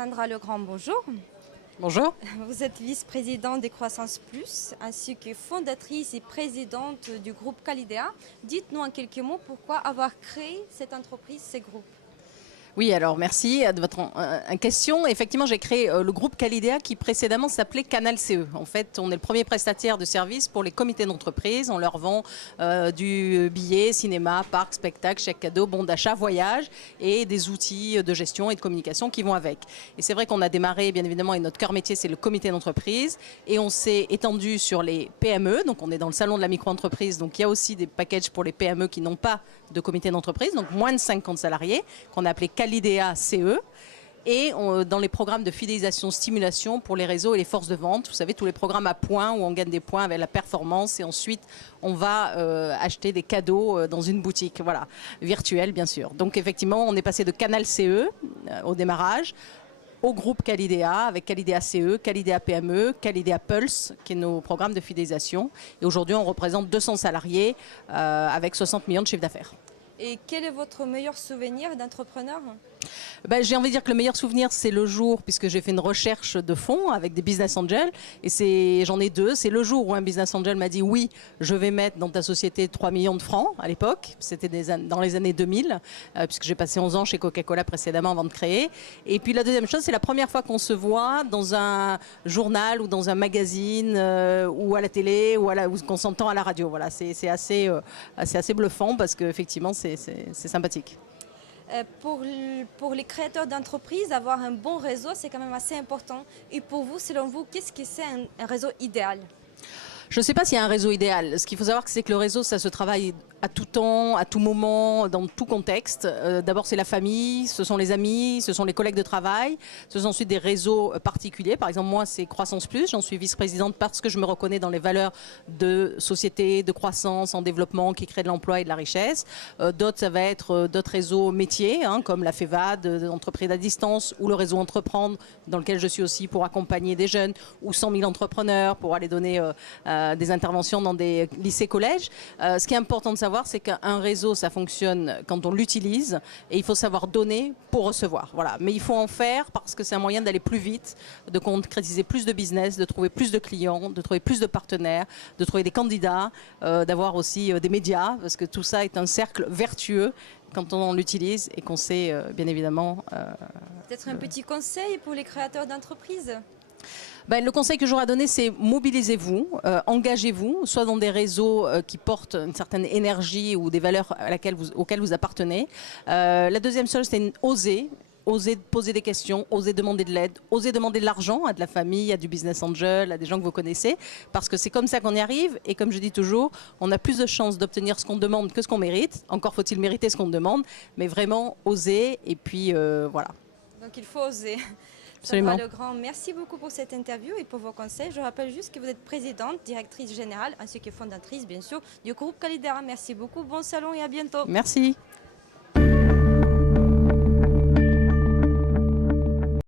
Sandra Legrand, bonjour. Bonjour. Vous êtes vice-présidente des Croissance Plus, ainsi que fondatrice et présidente du groupe Calidea. Dites-nous en quelques mots pourquoi avoir créé cette entreprise, ce groupe. Oui, alors merci de votre question. Effectivement, j'ai créé le groupe Calidea qui précédemment s'appelait Canal CE. En fait, on est le premier prestataire de services pour les comités d'entreprise. On leur vend du billet, cinéma, parc, spectacle, chèque cadeau, bon d'achat, voyage et des outils de gestion et de communication qui vont avec. Et c'est vrai qu'on a démarré, bien évidemment, et notre cœur métier, c'est le comité d'entreprise. Et on s'est étendu sur les PME. Donc, on est dans le salon de la micro-entreprise. Donc, il y a aussi des packages pour les PME qui n'ont pas de comité d'entreprise, donc moins de 50 salariés, qu'on a appelé Calidea CE. Et dans les programmes de fidélisation, stimulation pour les réseaux et les forces de vente, vous savez, tous les programmes à points où on gagne des points avec la performance et ensuite on va acheter des cadeaux dans une boutique, voilà, virtuelle bien sûr. Donc effectivement, on est passé de Canal CE au démarrage au groupe Calidea, avec Calidea CE, Calidea PME, Calidea Pulse, qui est nos programmes de fidélisation. Et aujourd'hui, on représente 200 salariés avec 60 millions de chiffre d'affaires. Et quel est votre meilleur souvenir d'entrepreneur ? J'ai envie de dire que le meilleur souvenir, c'est le jour, puisque j'ai fait une recherche de fonds avec des business angels, et j'en ai deux. C'est le jour où un business angel m'a dit oui, je vais mettre dans ta société 3 millions de francs à l'époque. C'était dans les années 2000, puisque j'ai passé 11 ans chez Coca-Cola précédemment avant de créer. Et puis la deuxième chose, c'est la première fois qu'on se voit dans un journal ou dans un magazine ou à la télé ou qu'on s'entend à la radio. Voilà, c'est assez bluffant parce qu'effectivement, c'est sympathique. Pour les créateurs d'entreprises, avoir un bon réseau, c'est quand même assez important. Et pour vous, selon vous, qu'est-ce que c'est un réseau idéal ? Je ne sais pas s'il y a un réseau idéal. Ce qu'il faut savoir, c'est que le réseau, ça se travaille à tout temps, à tout moment, dans tout contexte. D'abord, c'est la famille, ce sont les amis, ce sont les collègues de travail. Ce sont ensuite des réseaux particuliers. Par exemple, moi, c'est Croissance Plus. J'en suis vice-présidente parce que je me reconnais dans les valeurs de société, de croissance, en développement, qui créent de l'emploi et de la richesse. D'autres, ça va être d'autres réseaux métiers, comme la FEVAD, l'entreprise à distance, ou le réseau Entreprendre, dans lequel je suis aussi pour accompagner des jeunes, ou 100 000 entrepreneurs pour aller donner des interventions dans des lycées-collèges. Ce qui est important de savoir, c'est qu'un réseau, ça fonctionne quand on l'utilise et il faut savoir donner pour recevoir. Voilà. Mais il faut en faire parce que c'est un moyen d'aller plus vite, de concrétiser plus de business, de trouver plus de clients, de trouver plus de partenaires, de trouver des candidats, d'avoir aussi des médias, parce que tout ça est un cercle vertueux quand on l'utilise et qu'on sait bien évidemment... Peut-être un petit conseil pour les créateurs d'entreprises ? Le conseil que j'aurais à donner, c'est mobilisez-vous, engagez-vous, soit dans des réseaux qui portent une certaine énergie ou des valeurs auxquelles vous appartenez. La deuxième chose, c'est oser poser des questions, oser demander de l'aide, oser demander de l'argent à de la famille, à du business angel, à des gens que vous connaissez, parce que c'est comme ça qu'on y arrive. Et comme je dis toujours, on a plus de chances d'obtenir ce qu'on demande que ce qu'on mérite. Encore faut-il mériter ce qu'on demande, mais vraiment oser et puis voilà. Donc il faut oser. Absolument. Sandra Legrand, merci beaucoup pour cette interview et pour vos conseils. Je rappelle juste que vous êtes présidente, directrice générale ainsi que fondatrice bien sûr du groupe Calidea. Merci beaucoup, bon salon et à bientôt. Merci.